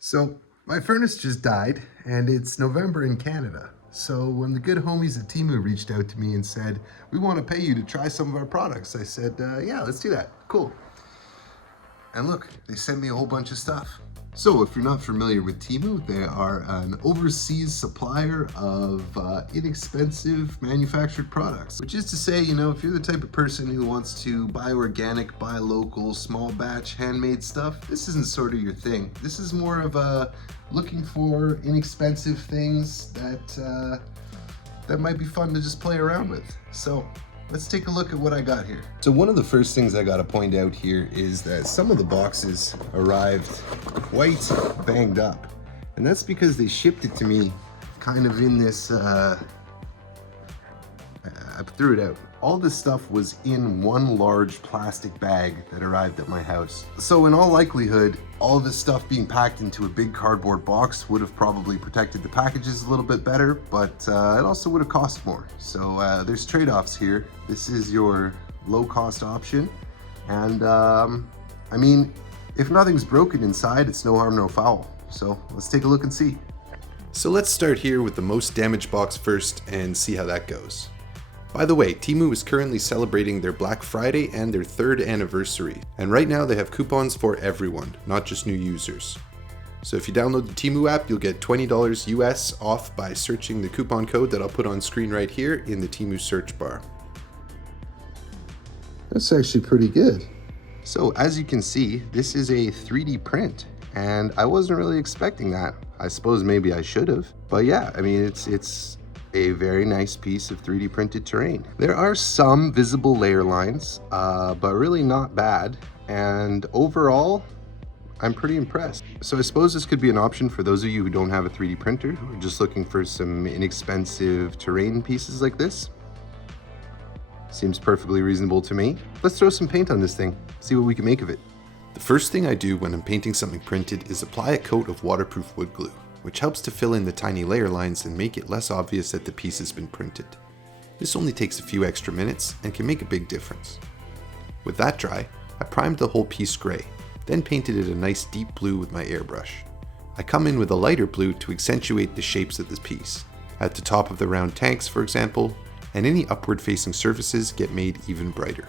So my furnace just died and it's November in Canada. So when the good homies at Temu reached out to me and said, we want to pay you to try some of our products, I said, yeah, let's do that. Cool. And look, they sent me a whole bunch of stuff. So if you're not familiar with Temu, they are an overseas supplier of inexpensive manufactured products. Which is to say, you know, if you're the type of person who wants to buy organic, buy local, small batch, handmade stuff, this isn't sort of your thing. This is more of a looking for inexpensive things that that might be fun to just play around with. So let's take a look at what I got here. So one of the first things I gotta point out here is that some of the boxes arrived quite banged up. And that's because they shipped it to me kind of in this, I threw it out. All this stuff was in one large plastic bag that arrived at my house. So in all likelihood, all this stuff being packed into a big cardboard box would have probably protected the packages a little bit better, but it also would have cost more. So there's trade-offs here. This is your low-cost option. And I mean, if nothing's broken inside, it's no harm, no foul. So let's take a look and see. So let's start here with the most damaged box first and see how that goes. By the way, Temu is currently celebrating their Black Friday and their 3rd anniversary, and right now they have coupons for everyone, not just new users. So if you download the Temu app, you'll get $20 US off by searching the coupon code that I'll put on screen right here in the Temu search bar. That's actually pretty good. So as you can see, this is a 3D print, and I wasn't really expecting that. I suppose maybe I should have, but yeah, I mean, it's a very nice piece of 3D printed terrain. There are some visible layer lines, but really not bad. And overall, I'm pretty impressed. So I suppose this could be an option for those of you who don't have a 3D printer, who are just looking for some inexpensive terrain pieces like this. Seems perfectly reasonable to me. Let's throw some paint on this thing, see what we can make of it. The first thing I do when I'm painting something printed is apply a coat of waterproof wood glue, which helps to fill in the tiny layer lines and make it less obvious that the piece has been printed. This only takes a few extra minutes and can make a big difference. With that dry, I primed the whole piece gray, then painted it a nice deep blue with my airbrush. I come in with a lighter blue to accentuate the shapes of this piece. At the top of the round tanks, for example, and any upward facing surfaces get made even brighter.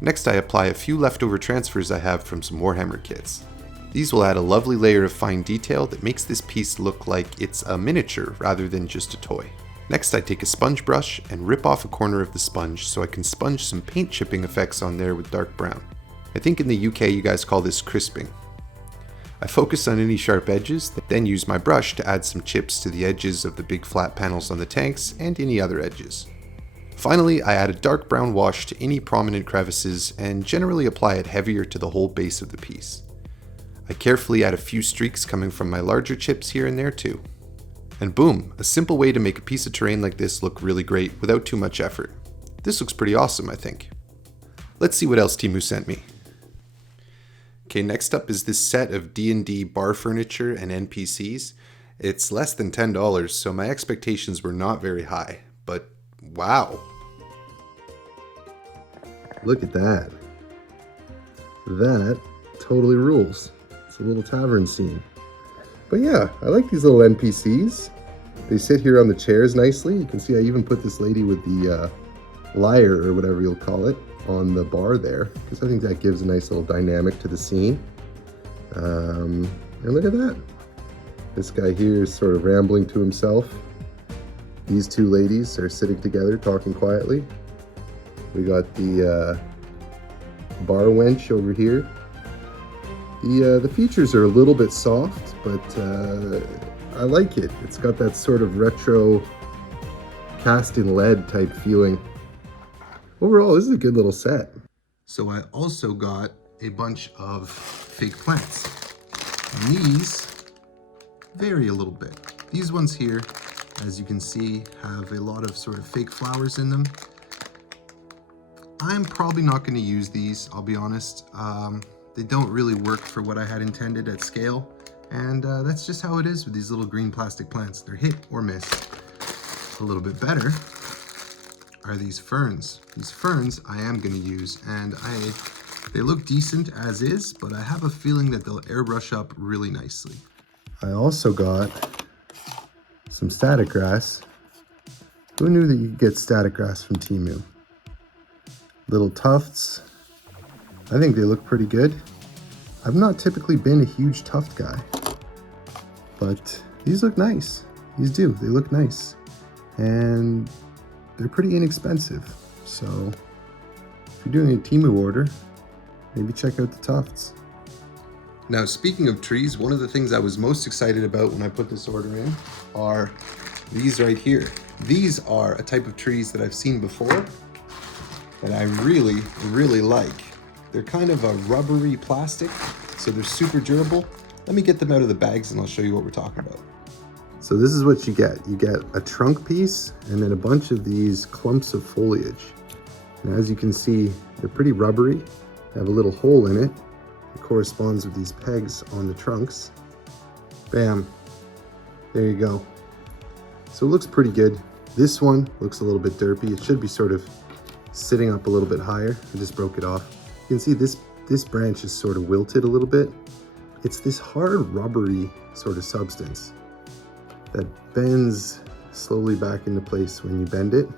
Next, I apply a few leftover transfers I have from some Warhammer kits. These will add a lovely layer of fine detail that makes this piece look like it's a miniature rather than just a toy. Next, I take a sponge brush and rip off a corner of the sponge so I can sponge some paint chipping effects on there with dark brown. I think in the UK you guys call this crisping. I focus on any sharp edges, then use my brush to add some chips to the edges of the big flat panels on the tanks and any other edges. Finally, I add a dark brown wash to any prominent crevices and generally apply it heavier to the whole base of the piece. I carefully add a few streaks coming from my larger chips here and there too. And boom, a simple way to make a piece of terrain like this look really great without too much effort. This looks pretty awesome, I think. Let's see what else Temu sent me. Okay, next up is this set of D&D bar furniture and NPCs. It's less than $10, so my expectations were not very high, but wow. Look at that. That totally rules. It's a little tavern scene. But yeah, I like these little NPCs. They sit here on the chairs nicely. You can see I even put this lady with the lyre, or whatever you'll call it, on the bar there, because I think that gives a nice little dynamic to the scene. And look at that. This guy here is sort of rambling to himself. These two ladies are sitting together talking quietly. We got the bar wench over here. The features are a little bit soft, but I like it. It's got that sort of retro cast in lead type feeling. Overall, this is a good little set. So I also got a bunch of fake plants. And these vary a little bit. These ones here, as you can see, have a lot of sort of fake flowers in them. I'm probably not going to use these, I'll be honest. They don't really work for what I had intended at scale, and that's just how it is with these little green plastic plants. They're hit or miss. A little bit better are these ferns. These ferns I am going to use, and they look decent as is, but I have a feeling that they'll airbrush up really nicely. I also got some static grass. Who knew that you could get static grass from Temu? Little tufts. I think they look pretty good. I've not typically been a huge tuft guy, but these look nice. These do, they look nice. And they're pretty inexpensive. So if you're doing a Temu order, maybe check out the tufts. Now, speaking of trees, one of the things I was most excited about when I put this order in are these right here. These are a type of trees that I've seen before that I really, really like. They're kind of a rubbery plastic, so they're super durable. Let me get them out of the bags and I'll show you what we're talking about. So this is what you get. You get a trunk piece and then a bunch of these clumps of foliage. And as you can see, they're pretty rubbery. They have a little hole in it. It corresponds with these pegs on the trunks. Bam, there you go. So it looks pretty good. This one looks a little bit derpy. It should be sort of sitting up a little bit higher. I just broke it off. You can see this branch is sort of wilted a little bit. It's this hard rubbery sort of substance that bends slowly back into place when you bend it.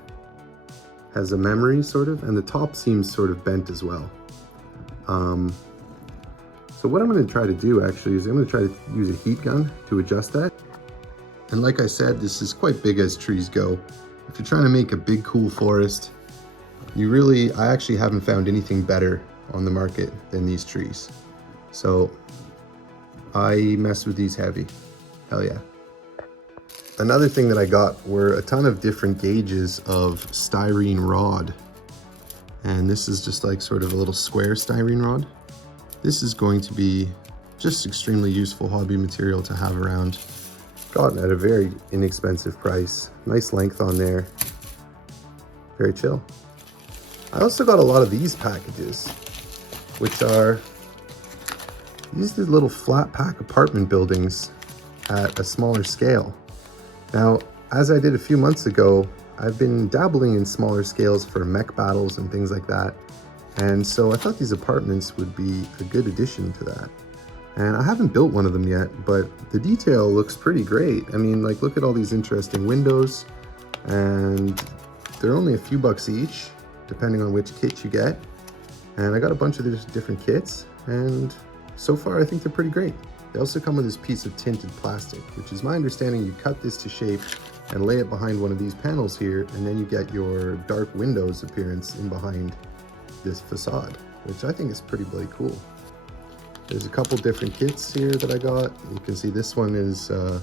Has a memory sort of, and the top seems sort of bent as well. So what I'm going to try to do actually is I'm going to try to use a heat gun to adjust that. And like I said, this is quite big as trees go. If you're trying to make a big cool forest, I actually haven't found anything better on the market than these trees. So I mess with these heavy, hell yeah. Another thing that I got were a ton of different gauges of styrene rod. And this is just like sort of a little square styrene rod. This is going to be just extremely useful hobby material to have around. Gotten at a very inexpensive price. Nice length on there. Very chill. I also got a lot of these packages, which are these little flat pack apartment buildings at a smaller scale. Now, as I did a few months ago, I've been dabbling in smaller scales for mech battles and things like that. And so I thought these apartments would be a good addition to that. And I haven't built one of them yet, but the detail looks pretty great. I mean, like, look at all these interesting windows, and they're only a few bucks each, depending on which kit you get. And I got a bunch of these different kits, and so far I think they're pretty great. They also come with this piece of tinted plastic, which is my understanding you cut this to shape and lay it behind one of these panels here, and then you get your dark windows appearance in behind this facade, which I think is pretty bloody cool. There's a couple different kits here that I got. You can see this one is a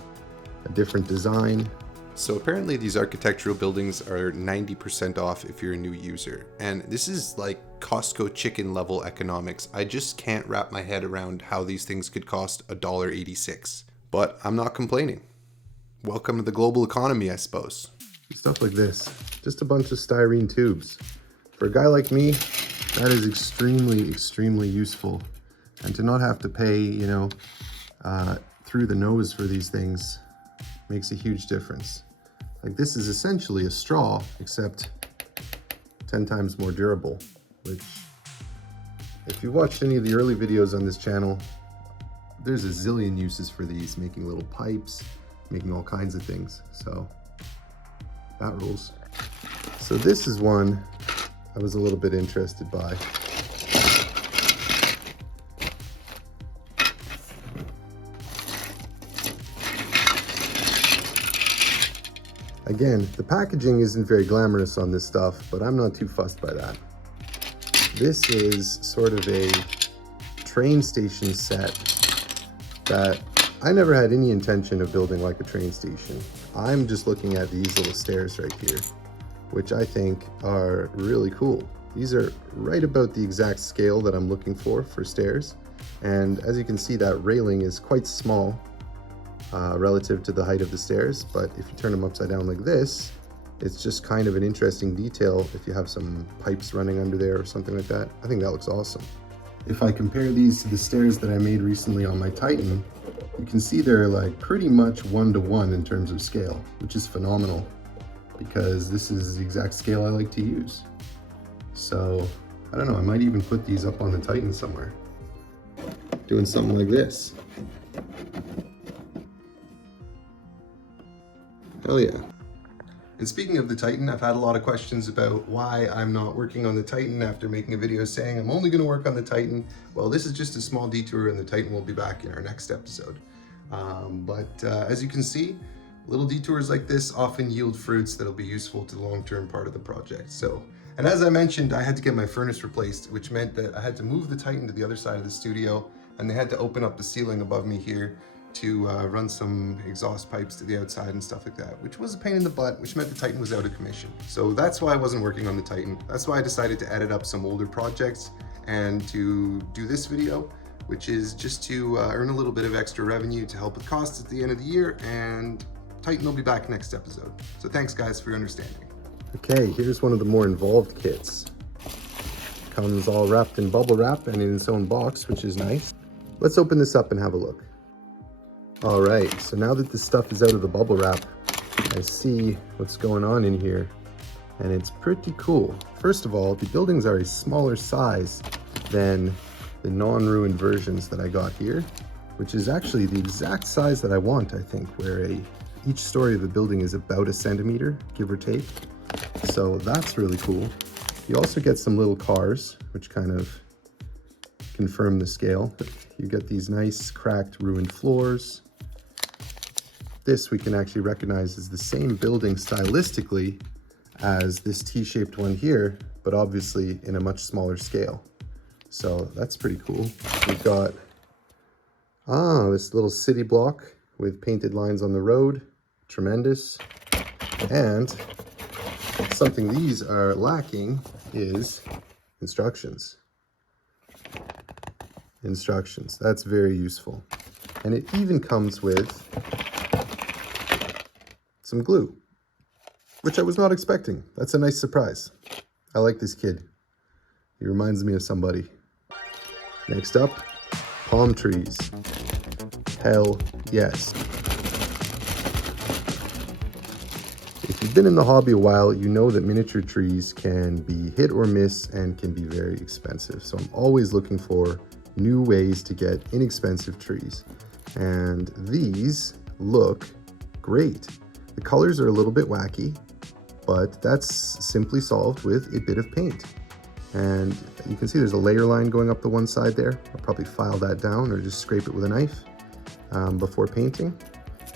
different design. So apparently these architectural buildings are 90% off if you're a new user. And this is like Costco chicken level economics. I just can't wrap my head around how these things could cost $1.86. But I'm not complaining. Welcome to the global economy, I suppose. Stuff like this, just a bunch of styrene tubes. For a guy like me, that is extremely, extremely useful. And to not have to pay, you know, through the nose for these things makes a huge difference. Like, this is essentially a straw, except 10 times more durable, which, if you've watched any of the early videos on this channel, there's a zillion uses for these, making little pipes, making all kinds of things. So that rules. So this is one I was a little bit interested by. Again, the packaging isn't very glamorous on this stuff, but I'm not too fussed by that. This is sort of a train station set that I never had any intention of building like a train station. I'm just looking at these little stairs right here, which I think are really cool. These are right about the exact scale that I'm looking for stairs. And as you can see, that railing is quite small relative to the height of the stairs. But if you turn them upside down like this, it's just kind of an interesting detail if you have some pipes running under there or something like that. I think that looks awesome. If I compare these to the stairs that I made recently on my Titan, you can see they're like pretty much 1-to-1 in terms of scale, which is phenomenal because this is the exact scale I like to use. So I don't know, I might even put these up on the Titan somewhere, doing something like this. Hell yeah. And speaking of the Titan, I've had a lot of questions about why I'm not working on the Titan after making a video saying I'm only gonna work on the Titan. Well, this is just a small detour and the Titan will be back in our next episode. As you can see, little detours like this often yield fruits that'll be useful to the long-term part of the project. And as I mentioned, I had to get my furnace replaced, which meant that I had to move the Titan to the other side of the studio, and they had to open up the ceiling above me here to run some exhaust pipes to the outside and stuff like that, which was a pain in the butt, which meant the Titan was out of commission. So that's why I wasn't working on the Titan. That's why I decided to edit up some older projects and to do this video, which is just to earn a little bit of extra revenue to help with costs at the end of the year, and Titan will be back next episode. So thanks guys for your understanding. Okay, here's one of the more involved kits. Comes all wrapped in bubble wrap and in its own box, which is nice. Let's open this up and have a look. All right, so now that this stuff is out of the bubble wrap, I see what's going on in here, and it's pretty cool. First of all, the buildings are a smaller size than the non-ruined versions that I got here, which is actually the exact size that I want, I think, where each story of the building is about 1 centimeter, give or take. So that's really cool. You also get some little cars, which kind of confirm the scale. You get these nice cracked ruined floors. This we can actually recognize as the same building stylistically as this T-shaped one here, but obviously in a much smaller scale. So that's pretty cool. We've got this little city block with painted lines on the road. Tremendous. And something these are lacking is instructions. Instructions. That's very useful. And it even comes with some glue, which I was not expecting. That's a nice surprise. I like this kid. He reminds me of somebody. Next up, palm trees. Hell yes. If you've been in the hobby a while, you know that miniature trees can be hit or miss and can be very expensive. So I'm always looking for new ways to get inexpensive trees. And these look great. The colors are a little bit wacky, but that's simply solved with a bit of paint. And you can see there's a layer line going up the one side there. I'll probably file that down or just scrape it with a knife before painting.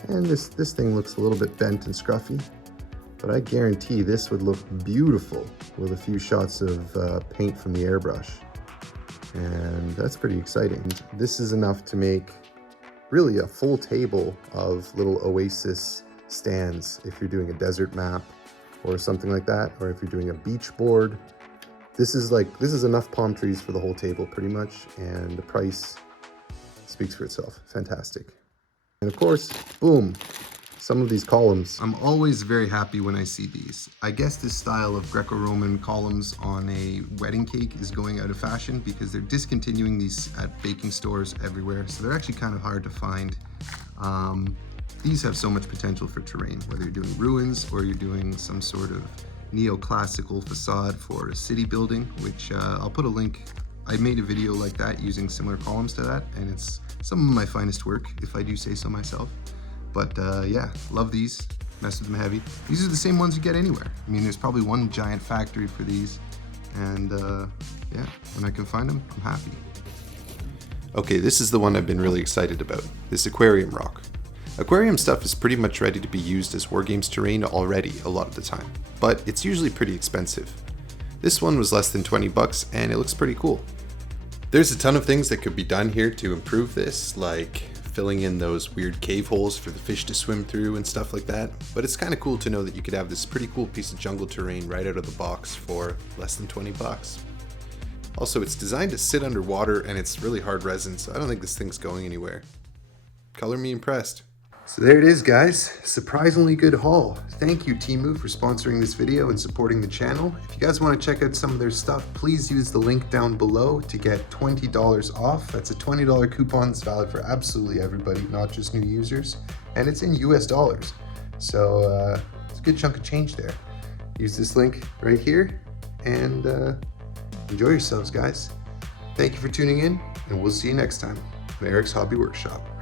And this thing looks a little bit bent and scruffy, but I guarantee this would look beautiful with a few shots of paint from the airbrush. And that's pretty exciting. This is enough to make really a full table of little oasis stands if you're doing a desert map or something like that, or if you're doing a beach board. This is enough palm trees for the whole table pretty much, and the price speaks for itself. Fantastic. And of course, boom, some of these columns. I'm always very happy when I see these. I guess this style of Greco-Roman columns on a wedding cake is going out of fashion because they're discontinuing these at baking stores everywhere, so they're actually kind of hard to find. These have so much potential for terrain, whether you're doing ruins or you're doing some sort of neoclassical facade for a city building, which I'll put a link. I made a video like that using similar columns to that, and it's some of my finest work, if I do say so myself. But yeah, love these, mess with them heavy. These are the same ones you get anywhere. I mean, there's probably one giant factory for these, and yeah, when I can find them, I'm happy. Okay, this is the one I've been really excited about, this aquarium rock. Aquarium stuff is pretty much ready to be used as wargames terrain already a lot of the time, but it's usually pretty expensive. This one was less than 20 bucks and it looks pretty cool. There's a ton of things that could be done here to improve this, like filling in those weird cave holes for the fish to swim through and stuff like that, but it's kind of cool to know that you could have this pretty cool piece of jungle terrain right out of the box for less than 20 bucks. Also, it's designed to sit underwater and it's really hard resin, so I don't think this thing's going anywhere. Color me impressed. So there it is, guys. Surprisingly good haul. Thank you, Temu, for sponsoring this video and supporting the channel. If you guys want to check out some of their stuff, please use the link down below to get $20 off. That's a $20 coupon that's valid for absolutely everybody, not just new users. And it's in US dollars. So it's a good chunk of change there. Use this link right here and enjoy yourselves, guys. Thank you for tuning in, and we'll see you next time on Eric's Hobby Workshop.